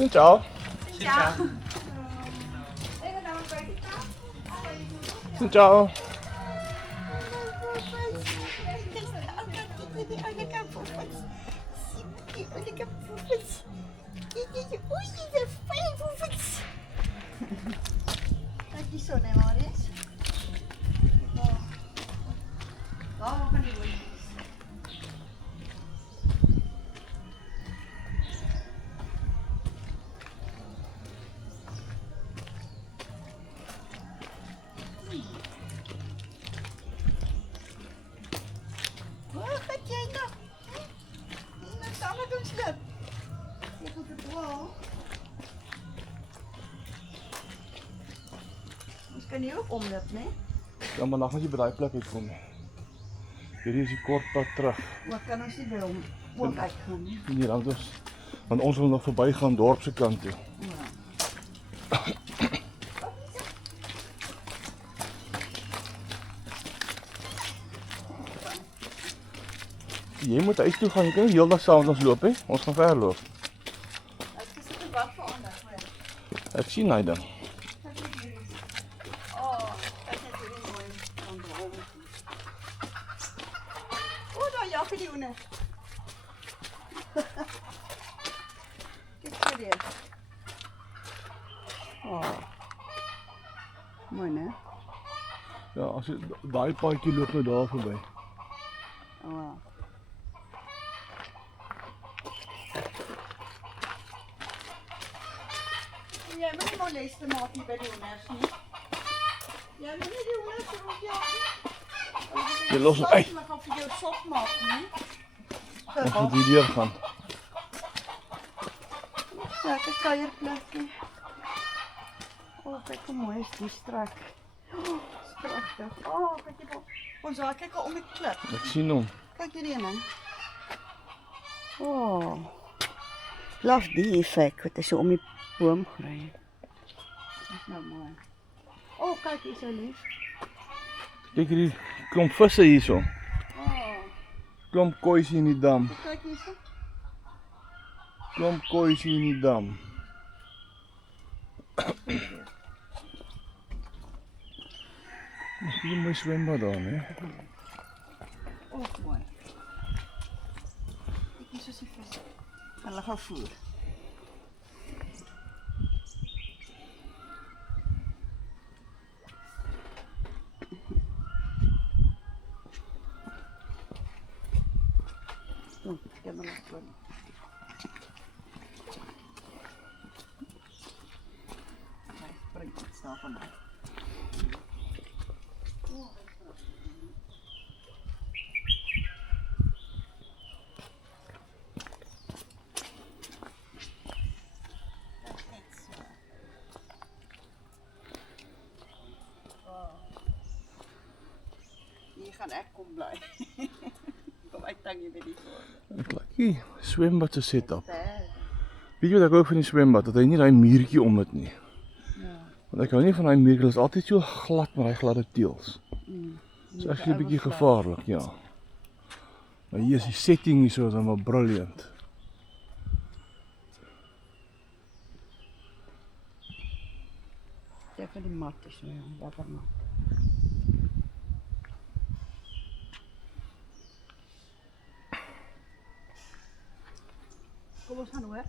Xin chào. Xin chào. Xin chào. Kijk die zo, nee maar eens. Daar gaan die hondjes. Waar gaat jij nou? Nou, samen doen ze dat. Je moet het wel. Ons kan nie ook omloop, nee? Ja, maar nog as jy by daai plek uitkom. Hierdie is die kort pad terug. Wat kan ons nie by hom ook uitgaan nie? Hier langs ons. Want ons wil nog verbygaan dorp se kant toe. Ja. Jy moet huis toe gaan, jy kan nie heeldag saam met ons loop hè. Ons gaan ver loop. Ek gesit en wag vir aandag hoor. Ek sien hy dan. Oh, kyk net hoe mooi van die hond. O, daar jag die hoene. Kyk vir dit. Oh. Mooi, né? Ja, as jy daai paadjie loop nou daar verby. Oh. Jy moet nie moleste maak nie by die honders nie. Jy moet nie die honders rondjag nie. Jy los hom uit. Hulle gaan vir jou sop maak nie. Ons moet hier deur gaan. Ja, ek kuierplekkie. O, kyk hoe mooi is die strek. Oh, dis pragtig. O, kyk hier. Ons daar kyk al om die klip. Ek sien hom. Kyk hierdie een. O. Love die effek wat hy so om die boom gry. Dis nou mooi. O, kyk hier so lief. Kyk hierdie klomp visse hierso. O, Klomp koeis hier in die dam. kyk hier so. Klomp koeis hier in die dam. Dis hier mooi swembad daar, né? O, mooi. Kyk hier so die vis. Hulle gaan voer. Ik heb er nog voor. Hij springt het snel vanuit. Hier gaan echt kom blij. Kom uit tangie by die voor. Ek like hier swembad se setup. Ver. Weet jy wat ek hou van die swembad? Dat hy nie daai muurtjie om dit nie. Ja. Want ek hou nie van daai muurtjie, dit is altyd so glad met daai gladde teëls. Dit is actually 'n bietjie gevaarlik, ja. Maar hier is die setting hier so dan wel brilliant. Ja, vir die mat is weer lekker mat. Kom ons gaan hoor.